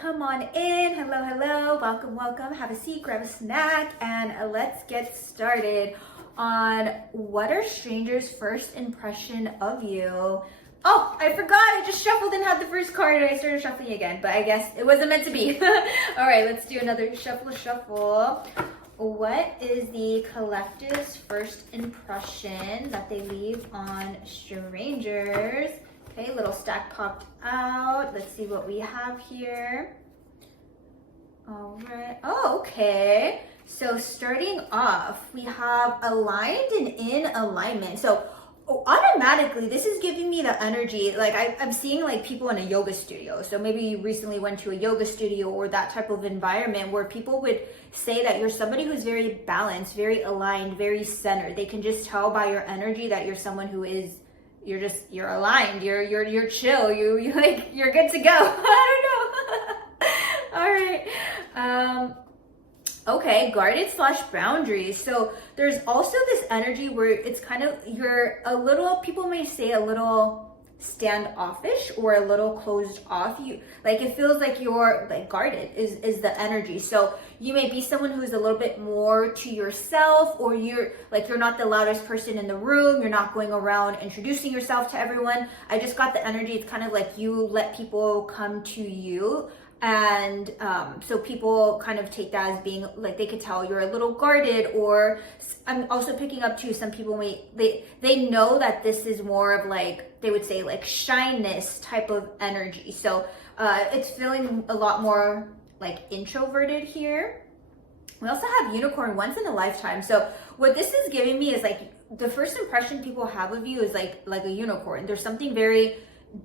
come on in. Hello, hello. Welcome, welcome. Have a seat, grab a snack, and let's get started on what are strangers' first impression of you. Oh, I forgot. I just shuffled and had the first card and I started shuffling again, but I guess it wasn't meant to be. All right, let's do another shuffle. What is the collective's first impression that they leave on strangers? Okay, little stack popped out. Let's see what we have here. All right. Oh, okay. So starting off, we have aligned and in alignment. So automatically, this is giving me the energy. Like I'm seeing like people in a yoga studio. So maybe you recently went to a yoga studio or that type of environment where people would say that you're somebody who's very balanced, very aligned, very centered. They can just tell by your energy that you're someone who is, you're aligned, you're chill, you're good to go. I don't know. All right. Okay, guarded / boundaries. So there's also this energy where it's kind of, you're a little, people may say a little standoffish or a little closed off. You like, it feels like you're like guarded is the energy. So you may be someone who's a little bit more to yourself, or you're not the loudest person in the room. You're not going around introducing yourself to everyone. I just got the energy. It's kind of like you let people come to you. And so people kind of take that as being like, they could tell you're a little guarded. Or I'm also picking up too, some people they know that this is more of like, they would say like shyness type of energy. So it's feeling a lot more like introverted here. We also have unicorn, once in a lifetime. So what this is giving me is like, the first impression people have of you is like a unicorn. There's something very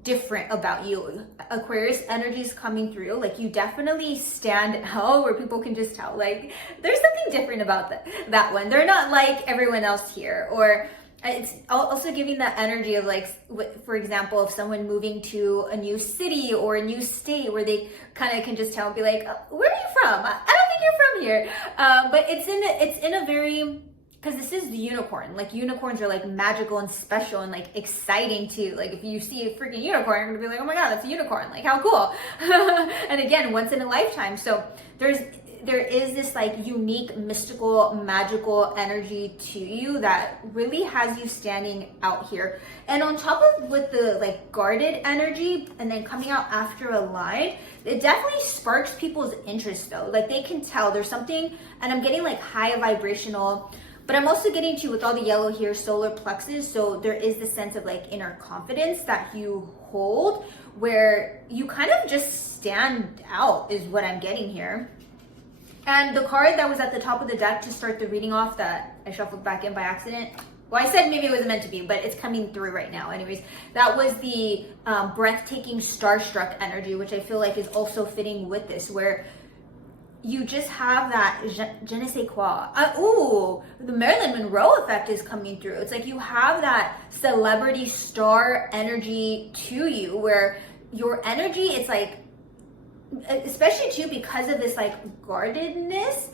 different about you. Aquarius energy is coming through. Like you definitely stand out, where people can just tell like there's something different about that one. They're not like everyone else here. Or it's also giving that energy of like, for example, if someone moving to a new city or a new state, where they kind of can just tell and be like, oh, where are you from? I don't think you're from here. But it's in a very, because this is the unicorn. Like unicorns are like magical and special and like exciting too. Like if you see a freaking unicorn, you're gonna be like, oh my God, that's a unicorn. Like how cool. And again, once in a lifetime. So there is this like unique, mystical, magical energy to you that really has you standing out here. And on top of with the like guarded energy and then coming out after a line, it definitely sparks people's interest though. Like they can tell there's something, and I'm getting like high vibrational. But I'm also getting to, with all the yellow here, solar plexus. So there is this sense of like inner confidence that you hold, where you kind of just stand out is what I'm getting here. And the card that was at the top of the deck to start the reading off that I shuffled back in by accident. Well, I said maybe it wasn't meant to be, but it's coming through right now. Anyways, that was the breathtaking starstruck energy, which I feel like is also fitting with this, where you just have that je ne sais quoi. The Marilyn Monroe effect is coming through. It's like you have that celebrity star energy to you, where your energy, it's like, especially too because of this like guardedness,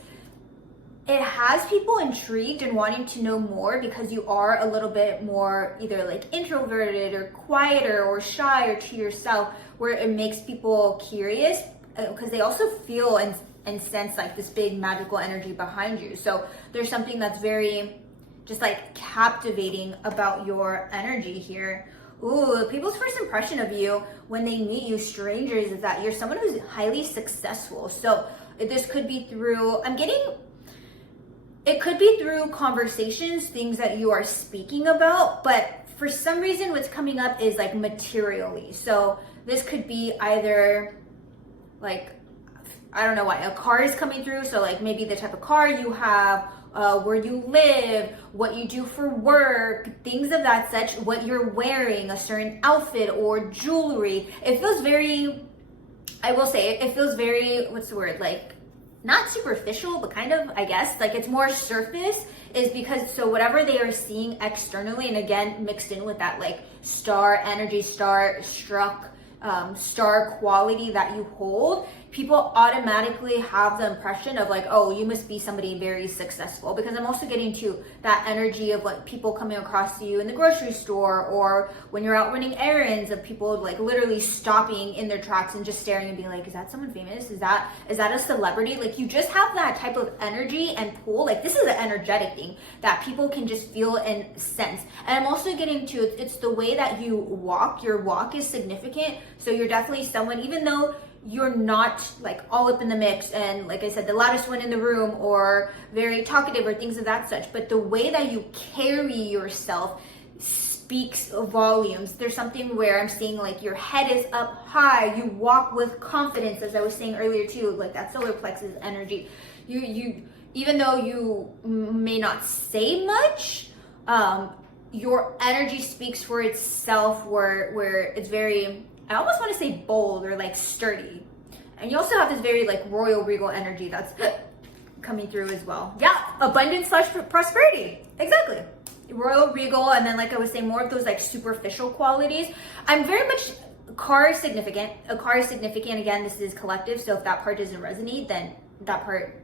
it has people intrigued and wanting to know more, because you are a little bit more either like introverted or quieter or shy or to yourself, where it makes people curious because they also feel and sense like this big magical energy behind you. So there's something that's very just like captivating about your energy here. Ooh, people's first impression of you when they meet you, strangers, is that you're someone who's highly successful. So this could be through, it could be through conversations, things that you are speaking about, but for some reason what's coming up is like materially. So this could be either like, I don't know why, a car is coming through. So like maybe the type of car you have, where you live, what you do for work, things of that such, what you're wearing, a certain outfit or jewelry. It feels very, I will say, it feels very, what's the word? Like not superficial, but kind of, I guess, like it's more surface, is because, so whatever they are seeing externally, and again, mixed in with that like star energy, star struck, star quality that you hold, people automatically have the impression of like, oh, you must be somebody very successful, because I'm also getting to that energy of like people coming across you in the grocery store or when you're out running errands, of people like literally stopping in their tracks and just staring and being like, is that someone famous? Is that a celebrity? Like you just have that type of energy and pull. Like this is an energetic thing that people can just feel and sense. And I'm also getting to, it's the way that you walk. Your walk is significant. So you're definitely someone, even though you're not like all up in the mix and like I said, the loudest one in the room or very talkative or things of that such, but the way that you carry yourself speaks volumes. There's something where I'm seeing like your head is up high, you walk with confidence, as I was saying earlier too, like that solar plexus energy. You even though you may not say much, your energy speaks for itself, where it's very, I almost want to say bold or like sturdy. And you also have this very like royal regal energy that's coming through as well. Yeah, abundance / prosperity. Exactly. Royal regal, and then like I was saying, more of those like superficial qualities. I'm very much car is significant. A car is significant. Again, this is collective. So if that part doesn't resonate, then that part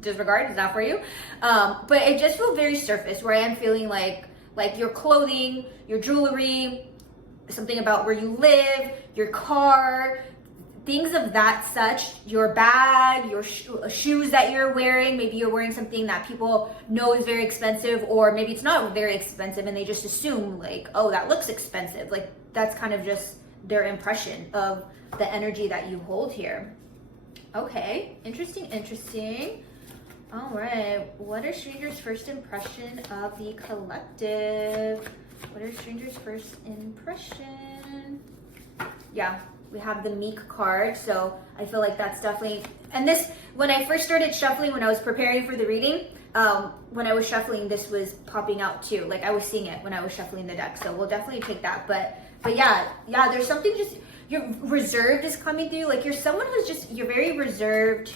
disregard, it's not for you. But it just feels very surface, where I am feeling like your clothing, your jewelry, something about where you live, your car, things of that such, your bag, your shoes that you're wearing. Maybe you're wearing something that people know is very expensive, or maybe it's not very expensive and they just assume like, oh, that looks expensive. Like that's kind of just their impression of the energy that you hold here. Okay, interesting. All right, what are strangers' first impression of the collective? What are strangers' first impression? Yeah, we have the meek card, so I feel like that's definitely, and this, when I first started shuffling, when I was preparing for the reading, when I was shuffling, this was popping out too. Like I was seeing it when I was shuffling the deck, so we'll definitely take that. But yeah, there's something just, you're reserved is coming through. Like you're someone who's just, you're very reserved.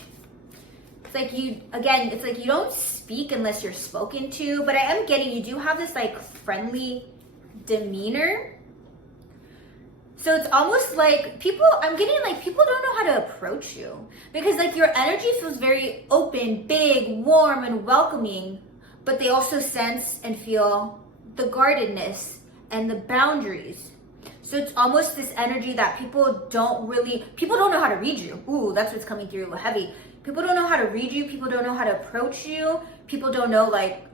It's like you, again, it's like you don't speak unless you're spoken to, but I am getting, you do have this like friendly demeanor. So it's almost like people, I'm getting like people don't know how to approach you, because like your energy feels very open, big, warm, and welcoming, but they also sense and feel the guardedness and the boundaries. So it's almost this energy that people don't know how to read you. Ooh, that's what's coming through heavy. People don't know how to read you. People don't know how to approach you. People don't know like,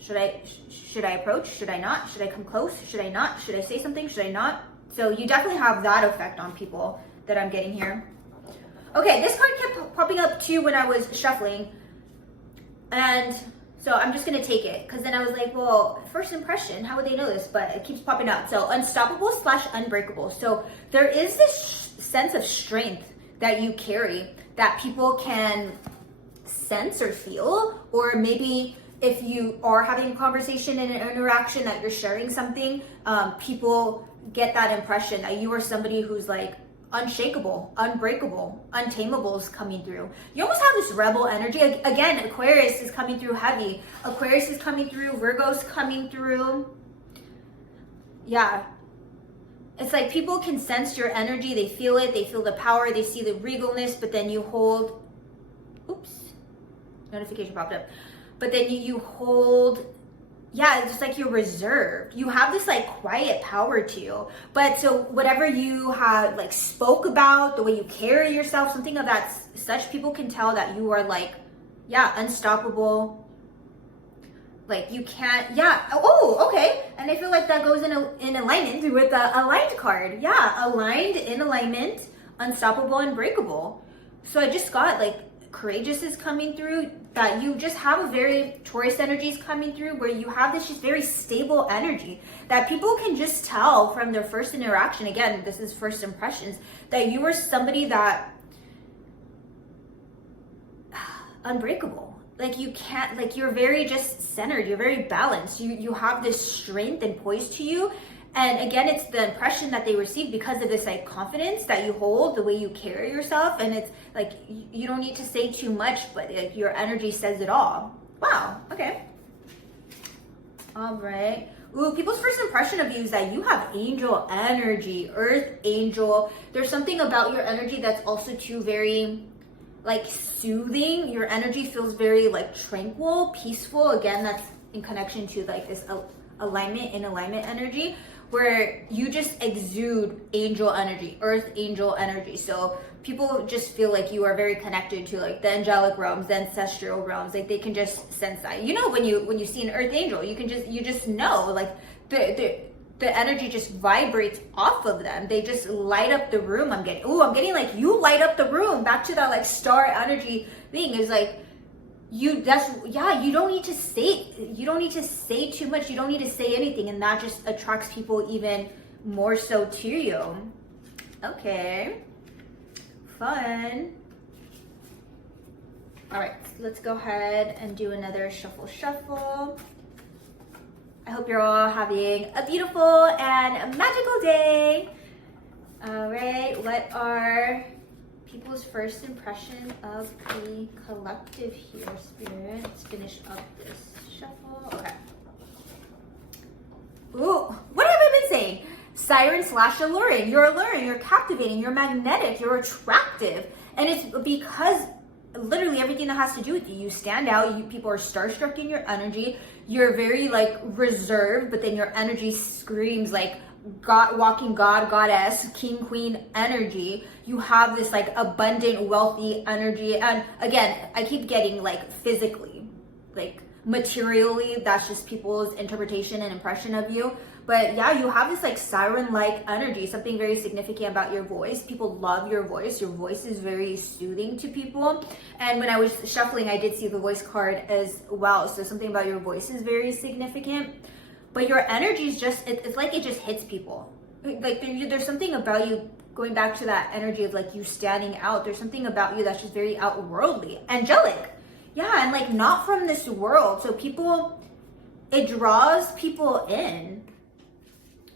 should I approach? Should I not? Should I come close? Should I not? Should I say something? Should I not? So you definitely have that effect on people that I'm getting here. Okay, this card kept popping up too when I was shuffling. And so I'm just going to take it, because then I was like, well, first impression, how would they know this? But it keeps popping up. So unstoppable / unbreakable. So there is this sense of strength that you carry that people can sense or feel, or maybe if you are having a conversation and an interaction that you're sharing something, people get that impression that you are somebody who's like unshakable, unbreakable, untamable is coming through. You almost have this rebel energy. Again, Aquarius is coming through heavy. Aquarius is coming through. Virgo's coming through. Yeah. It's like people can sense your energy. They feel it. They feel the power. They see the regalness, but then you hold, oops, notification popped up. But then you hold, yeah, it's just like you're reserved. You have this like quiet power to you. But so whatever you have like spoke about, the way you carry yourself, something of that such, people can tell that you are like, yeah, unstoppable. Like you can't, yeah, oh, okay. And I feel like that goes in alignment with the aligned card. Yeah, aligned, in alignment, unstoppable, unbreakable. So I just got like courageous is coming through, that you just have a very Taurus energies coming through, where you have this just very stable energy that people can just tell from their first interaction. Again, this is first impressions, that you are somebody that unbreakable. Like you can't, like you're very just centered, you're very balanced. You have this strength and poise to you. And again, it's the impression that they receive because of this like confidence that you hold, the way you carry yourself. And it's like, you don't need to say too much, but like your energy says it all. Wow, okay. All right. Ooh, people's first impression of you is that you have angel energy, earth angel. There's something about your energy that's also too very like soothing. Your energy feels very like tranquil, peaceful. Again, that's in connection to like this alignment energy, where you just exude angel energy, earth angel energy. So people just feel like you are very connected to like the angelic realms, the ancestral realms. Like they can just sense that. You know, when you see an earth angel, you just know like the energy just vibrates off of them. They just light up the room. I'm getting like you light up the room. Back to that like star energy thing is like you don't need to say too much. You don't need to say anything, and that just attracts people even more so to you. Okay. Fun. All right, let's go ahead and do another shuffle. I hope you're all having a beautiful and a magical day. All right, what are people's first impression of the collective here, Spirit? Let's finish up this shuffle. Okay. Ooh, what have I been saying? Siren / alluring. You're captivating, you're magnetic, you're attractive. And it's because literally everything that has to do with you. You stand out, people are starstruck in your energy. You're very like reserved, but then your energy screams like God, walking God, goddess, king, queen energy. You have this like abundant, wealthy energy. And again, I keep getting like physically, like materially, that's just people's interpretation and impression of you. But yeah, you have this like siren-like energy, something very significant about your voice. People love your voice. Your voice is very soothing to people. And when I was shuffling, I did see the voice card as well. So something about your voice is very significant. But your energy is just, it's like it just hits people. Like there's something about you, going back to that energy of like you standing out. There's something about you that's just very outworldly, angelic. Yeah, and like not from this world. So people, it draws people in.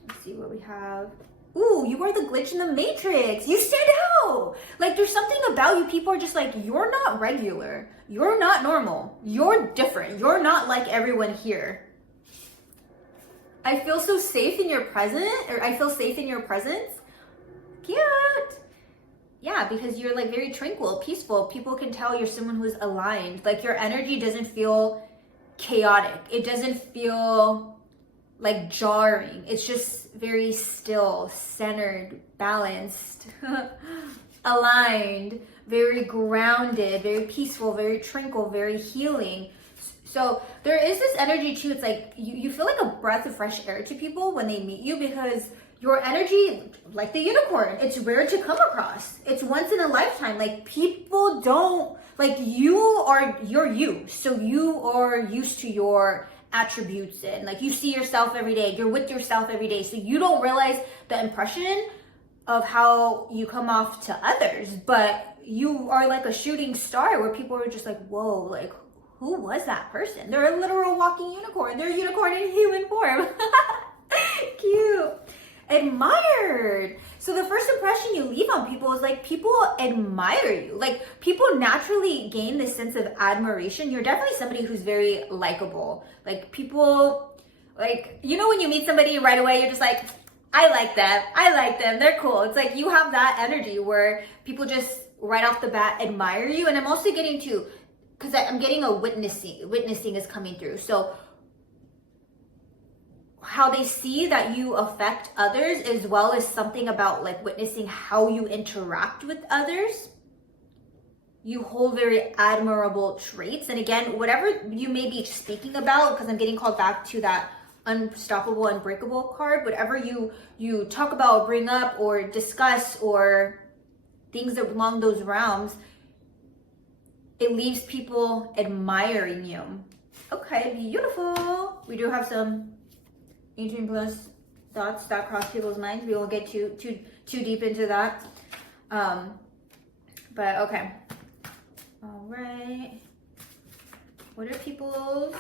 Let's see what we have. Ooh, you are the glitch in the matrix. You stand out. Like there's something about you. People are just like, you're not regular. You're not normal. You're different. You're not like everyone here. I feel so safe in your presence, or I feel safe in your presence. Cute. Yeah, because you're like very tranquil, peaceful. People can tell you're someone who's aligned. Like your energy doesn't feel chaotic. It doesn't feel like jarring. It's just very still, centered, balanced, aligned, very grounded, very peaceful, very tranquil, very healing. So there is this energy too. It's like you feel like a breath of fresh air to people when they meet you, because your energy, like the unicorn, it's rare to come across. It's once in a lifetime. Like people don't, like you're you. So you are used to your attributes, and like you see yourself every day. You're with yourself every day. So you don't realize the impression of how you come off to others, but you are like a shooting star where people are just like, whoa, like who was that person? They're a literal walking unicorn. They're a unicorn in human form. Cute. Admired. So the first impression you leave on people is like people admire you. Like people naturally gain this sense of admiration. You're definitely somebody who's very likable. Like people, like, you know, when you meet somebody right away, you're just like, I like them, they're cool. It's like you have that energy where people just right off the bat admire you. And I'm also getting to, because I'm getting a witnessing is coming through. So how they see that you affect others, as well as something about like witnessing how you interact with others. You hold very admirable traits. And again, whatever you may be speaking about, because I'm getting called back to that unstoppable, unbreakable card, whatever you talk about, bring up, or discuss, or things along those realms, it leaves people admiring you. Okay, beautiful. We do have some 18 plus thoughts that cross people's minds. We won't get too deep into that. But okay. All right. What are people's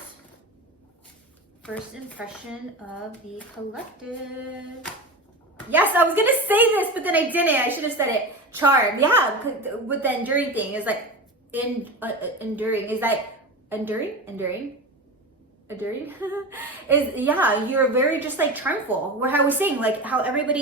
first impression of the collective? Yes, I was gonna say this, but then I didn't. I should have said it. Charm. Yeah, with the enduring thing is like enduring. Is that enduring? endearing is, yeah, you're very just like charmful. Where I was saying, like how everyone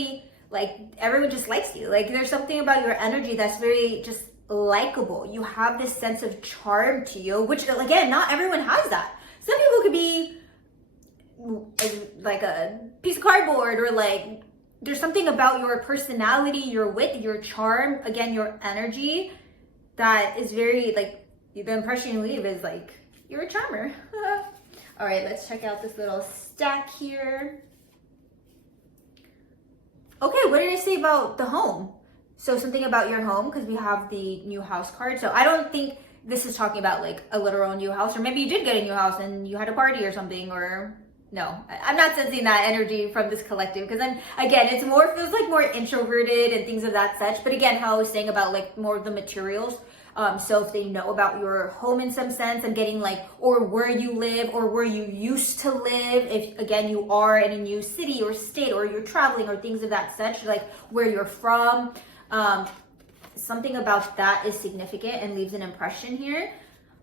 just likes you. Like there's something about your energy that's very just likable. You have this sense of charm to you, which again, not everyone has that. Some people could be like a piece of cardboard, or like there's something about your personality, your wit, your charm, again, your energy that is very like, the impression you leave is like, you're a charmer. All right, let's check out this little stack here. Okay, what did I say about the home? So something about your home, because we have the new house card. So I don't think this is talking about like a literal new house, or maybe you did get a new house and you had a party or something, or no, I'm not sensing that energy from this collective, because again, it's more, feels like more introverted and things of that such. But again, how I was saying about like more of the materials. So if they know about your home in some sense, I'm getting like, or where you live, or where you used to live. If again, you are in a new city or state, or you're traveling, or things of that such, like where you're from. Something about that is significant and leaves an impression here.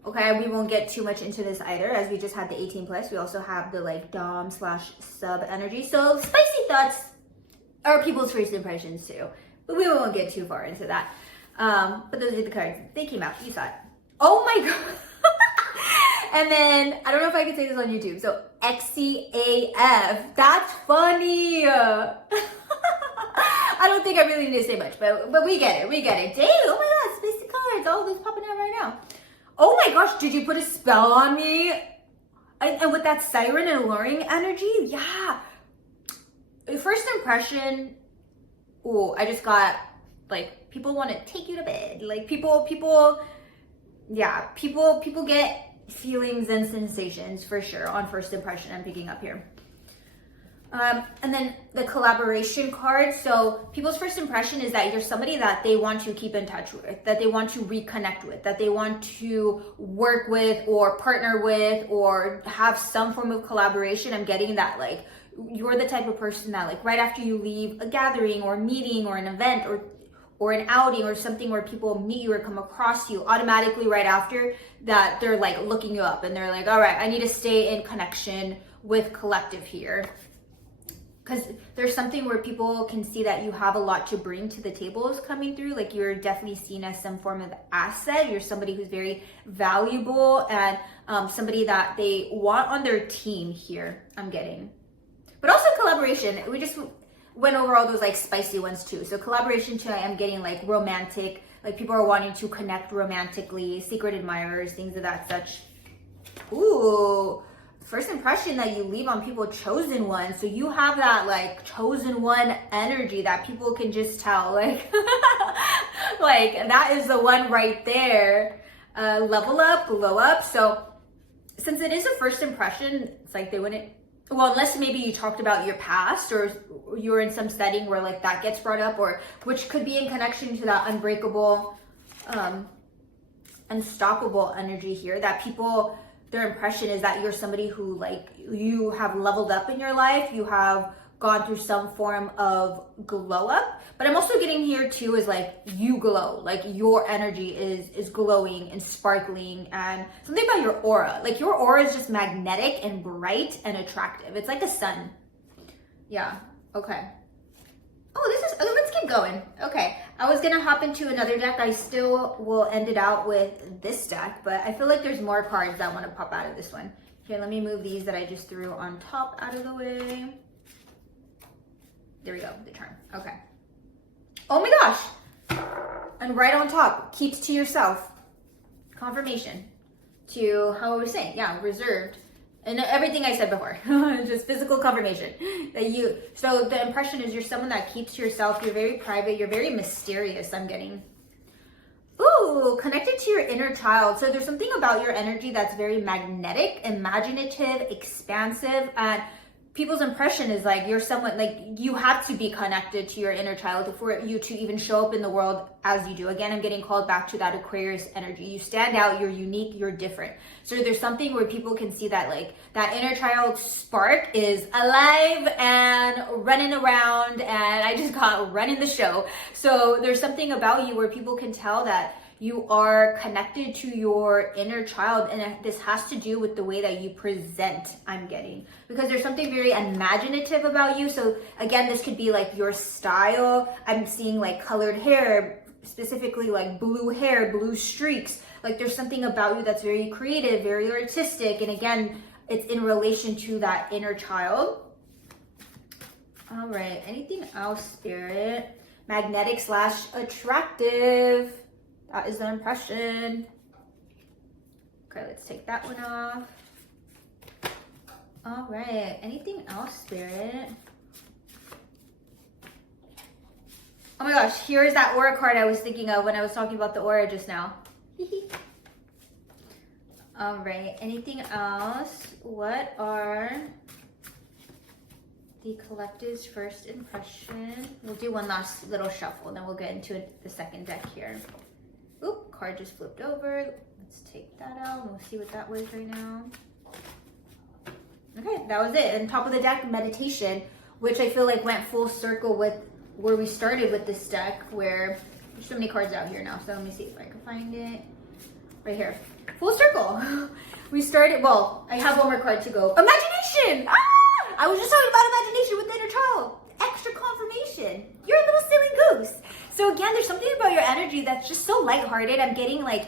Okay, we won't get too much into this either, as we just had the 18 plus. We also have the like dom / sub energy. So spicy thoughts are people's first impressions too, but we won't get too far into that. But those are the cards. They came out. You saw it. Oh my god. And then I don't know if I can say this on YouTube. So XCAF. That's funny. I don't think I really need to say much, but we get it. We get it. Dang, oh my god, spicy cards. All those popping out right now. Oh my gosh, did you put a spell on me? And with that siren and alluring energy, yeah. First impression, oh, I just got like, people want to take you to bed. Like people get feelings and sensations for sure on first impression. I'm picking up here. And then the collaboration card. So people's first impression is that you're somebody that they want to keep in touch with, that they want to reconnect with, that they want to work with or partner with, or have some form of collaboration. I'm getting that like, you're the type of person that like right after you leave a gathering or meeting or an event or an outing or something where people meet you or come across you, automatically right after that, they're like looking you up and they're like, all right, I need to stay in connection with collective here. Because there's something where people can see that you have a lot to bring to the table is coming through. Like you're definitely seen as some form of asset. You're somebody who's very valuable and somebody that they want on their team here, I'm getting. But also collaboration. We just went over all those like spicy ones too. So collaboration too, I am getting like romantic, like people are wanting to connect romantically, secret admirers, things of that such. Ooh. First impression that you leave on people, chosen one. So you have that like chosen one energy that people can just tell, like, like that is the one right there. Level up, glow up. So since it is a first impression, it's like they wouldn't, well, unless maybe you talked about your past or you're in some setting where like that gets brought up, or which could be in connection to that unbreakable, unstoppable energy here, that people, their impression is that you're somebody who like, you have leveled up in your life, you have gone through some form of glow up. But I'm also getting here too is like you glow, like your energy is glowing and sparkling, and something about your aura, like your aura is just magnetic and bright and attractive. It's like a sun. Yeah. Okay. Let's keep going. Okay, I was gonna hop into another deck. I still will end it out with this deck, but I feel like there's more cards that want to pop out of this one. Okay, let me move these that I just threw on top out of the way. There we go, the charm. Okay. Oh my gosh! And right on top, keeps to yourself. Confirmation to how I was saying, yeah, reserved. And everything I said before, just physical confirmation that you, so the impression is you're someone that keeps to yourself, you're very private, you're very mysterious, I'm getting. Ooh, connected to your inner child. So there's something about your energy that's very magnetic, imaginative, expansive, and people's impression is like you're someone, like you have to be connected to your inner child for you to even show up in the world as you do. Again, I'm getting called back to that Aquarius energy. You stand out, you're unique, you're different. So there's something where people can see that like that inner child spark is alive and running around, and I just got running the show. So there's something about you where people can tell that you are connected to your inner child, and this has to do with the way that you present, I'm getting, because there's something very imaginative about you. So again, this could be like your style. I'm seeing like colored hair, specifically like blue hair, blue streaks. Like there's something about you that's very creative, very artistic, and again, it's in relation to that inner child. All right, anything else, Spirit? Magnetic / attractive. That is the impression. Okay, let's take that one off. All right, anything else, Spirit? Oh my gosh, here is that aura card I was thinking of when I was talking about the aura just now. All right, anything else? What are the collective's first impression? We'll do one last little shuffle, and then we'll get into the second deck here. Oop, card just flipped over. Let's take that out, and we'll see what that was right now. Okay, that was it. And top of the deck, meditation, which I feel like went full circle with where we started with this deck, where there's so many cards out here now. So let me see if I can find it. Right here. Full circle. We started, well, I have one more card to go. Imagination! Ah! I was just talking about imagination with the inner child. Extra confirmation. You're a little silly goose. So again, there's something about your energy that's just so lighthearted. I'm getting like,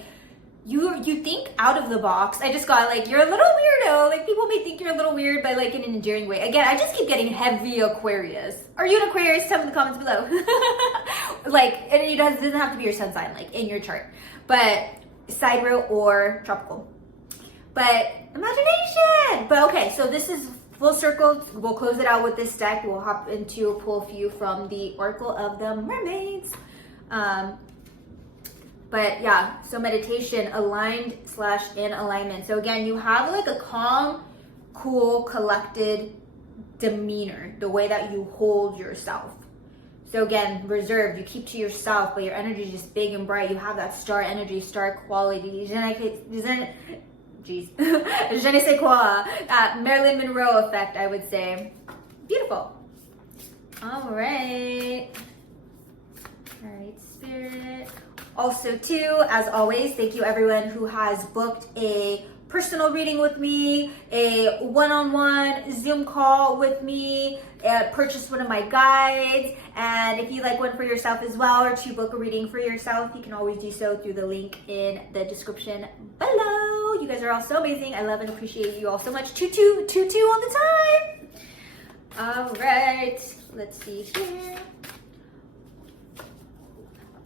you think out of the box. I just got like, you're a little weirdo. Like people may think you're a little weird, but like in an endearing way. Again, I just keep getting heavy Aquarius. Are you an Aquarius? Tell me in the comments below. Like, and it doesn't have to be your sun sign, like in your chart, but sidereal or tropical. But imagination. But okay, so this is full circle. We'll close it out with this deck. We'll hop into pull a few from the Oracle of the Mermaids. But yeah, so meditation, aligned / in alignment. So again, you have like a calm, cool, collected demeanor, the way that you hold yourself. So again, reserved, you keep to yourself, but your energy is just big and bright. You have that star energy, star quality. Je ne sais quoi. Marilyn Monroe effect, I would say. Beautiful. All right. All right, Spirit. Also, too, as always, thank you everyone who has booked a personal reading with me, a one-on-one Zoom call with me, purchased one of my guides, and if you like one for yourself as well, or to book a reading for yourself, you can always do so through the link in the description below. You guys are all so amazing. I love and appreciate you all so much. Tutu all the time. All right, let's see here.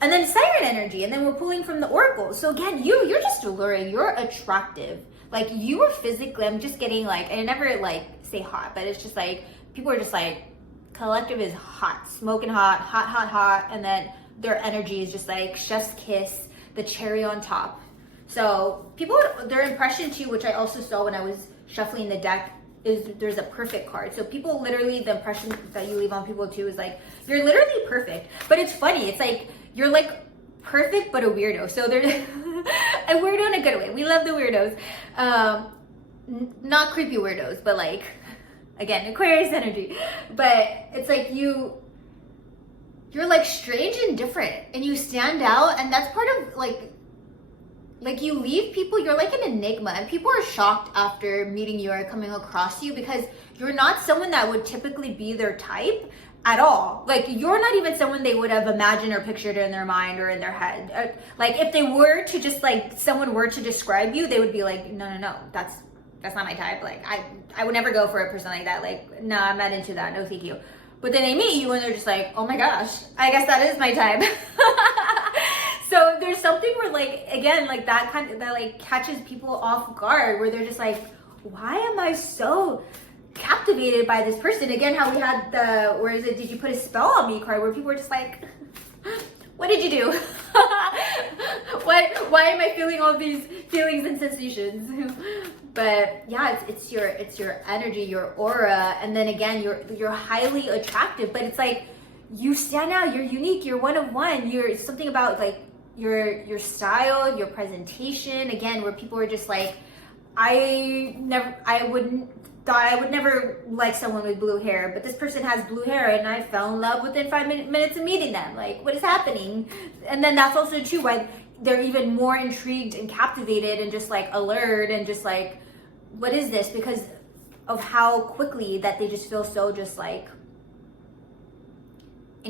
And then siren energy, and then we're pulling from the oracle. So again, you're just alluring, you're attractive. Like you are physically, I'm just getting like, I never like say hot, but it's just like, people are just like, collective is hot, smoking hot, and then their energy is just like chef's kiss, the cherry on top. So people, their impression too, which I also saw when I was shuffling the deck, is there's a perfect card. So people literally, the impression that you leave on people too is like, you're literally perfect. But it's funny, it's like, you're like perfect, but a weirdo. So they're a weirdo in a good way. We love the weirdos. Not creepy weirdos, but like, again, Aquarius energy. But it's like you're like strange and different, and you stand out, and that's part of like you leave people, you're like an enigma, and people are shocked after meeting you or coming across you because you're not someone that would typically be their type at all. Like you're not even someone they would have imagined or pictured in their mind or in their head. Like if they were to just like, someone were to describe you, they would be like, no, that's not my type. Like I would never go for a person like that. Like, no, I'm not into that. No, thank you. But then they meet you and they're just like, oh my gosh, I guess that is my type. So there's something where like, again, like that like catches people off guard, where they're just like, why am I so captivated by this person? Again, how we had the, where is it, did you put a spell on me card, where people were just like, what did you do? Why am I feeling all these feelings and sensations? But yeah, it's your energy, your aura, and then again, you're highly attractive, but it's like you stand out, you're unique, you're one of one. You're something about like your style, your presentation, again, where people are just like, I would never like someone with blue hair, but this person has blue hair and I fell in love within 5 minutes of meeting them. Like, what is happening? And then that's also too why they're even more intrigued and captivated and just like alert and just like, what is this? Because of how quickly that they just feel so just like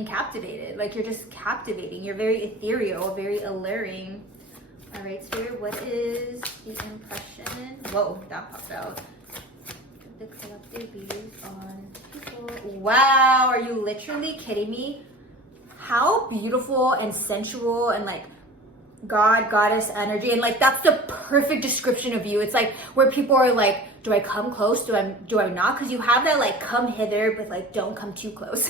captivated. Like you're just captivating. You're very ethereal, very alluring. All right, Spirit, what is the impression? Whoa, that popped out. The collective views on people. Wow, are you literally kidding me? How beautiful and sensual and like God, goddess energy, and like that's the perfect description of you. It's like where people are like, do I come close? Do I not? Because you have that like come hither, but like don't come too close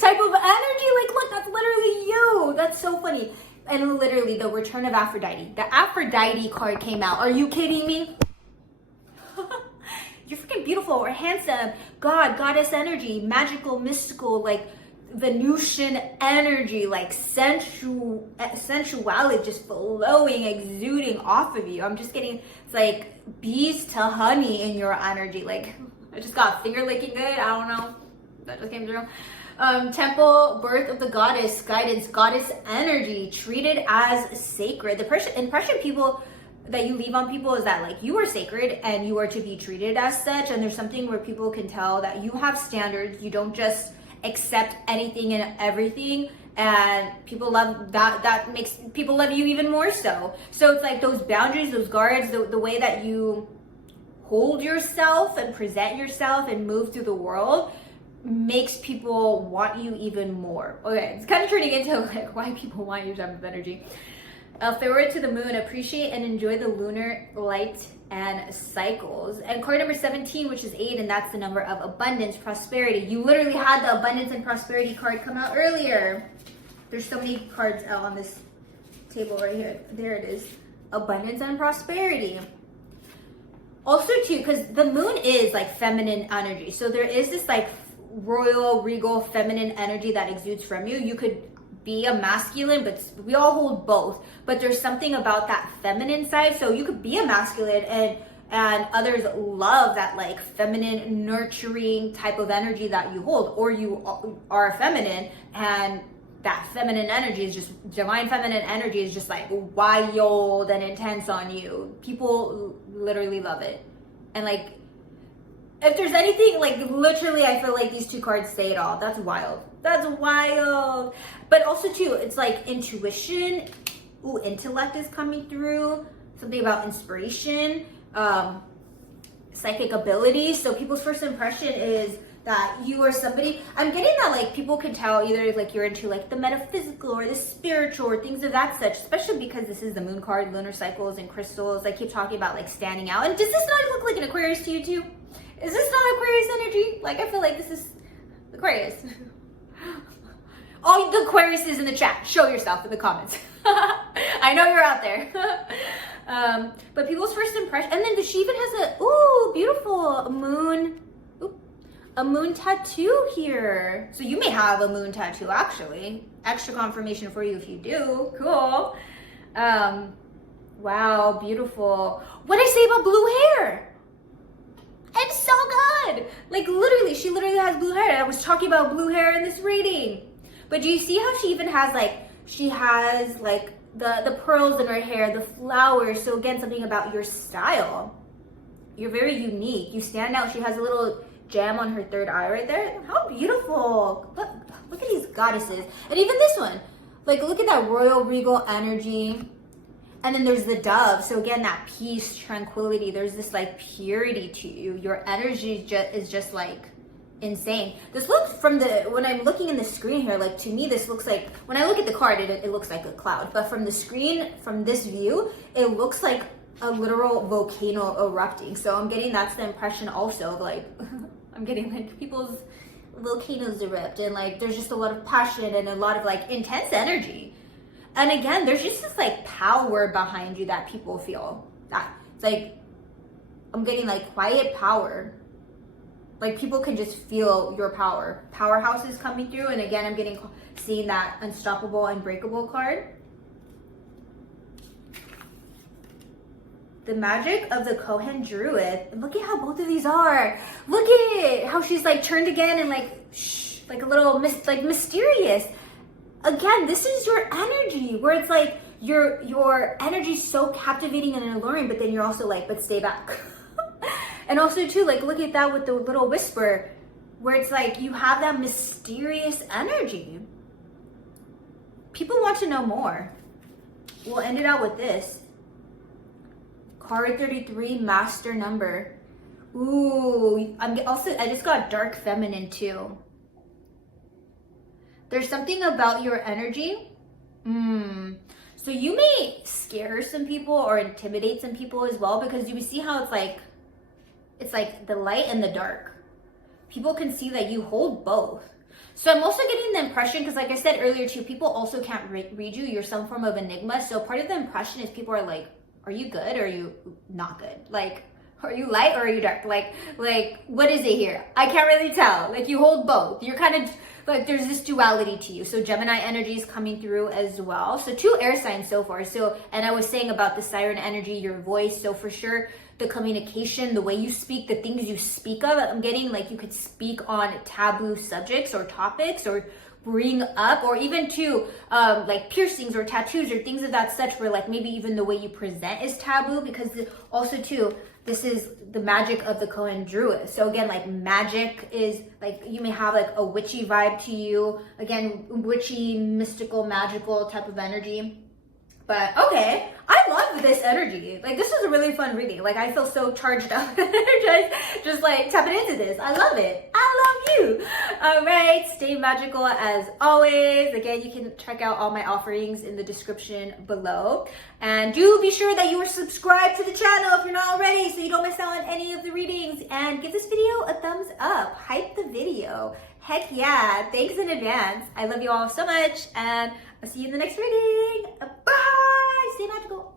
type of energy. Like, look, that's literally you. That's so funny. And literally the return of Aphrodite. The Aphrodite card came out. Are you kidding me? You're freaking beautiful or handsome. God, goddess energy, magical, mystical, like Venusian energy, like sensuality just flowing, exuding off of you. I'm just getting, it's like bees to honey in your energy. Like I just got finger licking good. I don't know. That just came through. Temple, birth of the goddess, guidance, goddess energy, treated as sacred. The impression people that you leave on people is that like you are sacred and you are to be treated as such. And there's something where people can tell that you have standards. You don't just accept anything and everything, and people love that makes people love you even more so. So it's like those boundaries, those guards, the way that you hold yourself and present yourself and move through the world makes people want you even more. Okay, it's kind of turning into like why people want your type of energy. Forward to the moon, appreciate and enjoy the lunar light and cycles. And card number 17, which is 8, and that's the number of abundance, prosperity. You literally had the abundance and prosperity card come out earlier. There's so many cards out on this table right here. There it is. Abundance and prosperity. Also too, because the moon is like feminine energy. So there is this like royal, regal, feminine energy that exudes from you. You could be a masculine, but we all hold both. But there's something about that feminine side. So you could be a masculine and others love that like feminine, nurturing type of energy that you hold, or you are feminine and that feminine energy is just, divine feminine energy is just like wild and intense on you. People literally love it. And like, if there's anything, like literally I feel like these two cards say it all. That's wild. That's wild. But also too, it's like intuition. Ooh, intellect is coming through. Something about inspiration, psychic abilities. So people's first impression is that you are somebody, I'm getting that like people can tell either like you're into like the metaphysical or the spiritual or things of that such, especially because this is the moon card, lunar cycles and crystals. I keep talking about like standing out. And does this not look like an Aquarius to you too? Is this not Aquarius energy? Like I feel like this is Aquarius. All the Aquariuses in the chat, show yourself in the comments. I know you're out there. But people's first impression, and then she even has a, beautiful moon, a moon tattoo here. So you may have a moon tattoo actually. Extra confirmation for you if you do. Cool. Wow, beautiful. What did I say about blue hair? It's so good. Like literally, she literally has blue hair. I was talking about blue hair in this reading. But do you see how she even has like, she has like the pearls in her hair, the flowers. So again, something about your style. You're very unique. You stand out. She has a little gem on her third eye right there. How beautiful. Look at these goddesses. And even this one. Like look at that royal regal energy. And then there's the dove. So again, that peace, tranquility. There's this like purity to you. Your energy is just like insane. This looks from when I'm looking in the screen here, like to me, this looks like, when I look at the card, it looks like a cloud. But from the screen, from this view, it looks like a literal volcano erupting. So I'm getting, that's the impression also of like, I'm getting like people's volcanoes erupt and like, there's just a lot of passion and a lot of like intense energy. And again, there's just this like power behind you that people feel. That it's like, I'm getting like quiet power. Like people can just feel your power. Powerhouse is coming through. And again, I'm seeing that unstoppable, unbreakable card. The magic of the Kohen Druid. Look at how both of these are. Look at it. How she's like turned again and like, like a little like mysterious. Again, this is your energy where it's like your energy's so captivating and alluring, but then you're also like, but stay back. And also too, like look at that with the little whisper, where it's like you have that mysterious energy. People want to know more. We'll end it out with this. Card 33, master number. Ooh, I just got dark feminine too. There's something about your energy. So you may scare some people or intimidate some people as well, because you see how it's like the light and the dark. People can see that you hold both. So I'm also getting the impression, because like I said earlier too, people also can't read you. You're some form of enigma. So part of the impression is people are like, are you good or are you not good? Like, are you light or are you dark? Like what is it here? I can't really tell. Like you hold both. You're kind of like, there's this duality to you. So Gemini energy is coming through as well. So 2 air signs so far. So, and I was saying about the siren energy, your voice. So for sure, the communication, the way you speak, the things you speak of, I'm getting like you could speak on taboo subjects or topics, or bring up, or even to like piercings or tattoos or things of that such, where like maybe even the way you present is taboo, because also too, this is the magic of the Kohen Druid. So again, like magic is like, you may have like a witchy vibe to you. Again, witchy, mystical, magical type of energy. But okay, I love this energy. Like this was a really fun reading. Like I feel so charged up and energized just like tapping into this. I love it. I love you. All right, stay magical as always. Again, you can check out all my offerings in the description below. And do be sure that you are subscribed to the channel if you're not already, so you don't miss out on any of the readings. And give this video a thumbs up. Hype the video. Heck yeah. Thanks in advance. I love you all so much, and I'll see you in the next reading. Bye. Stay magical.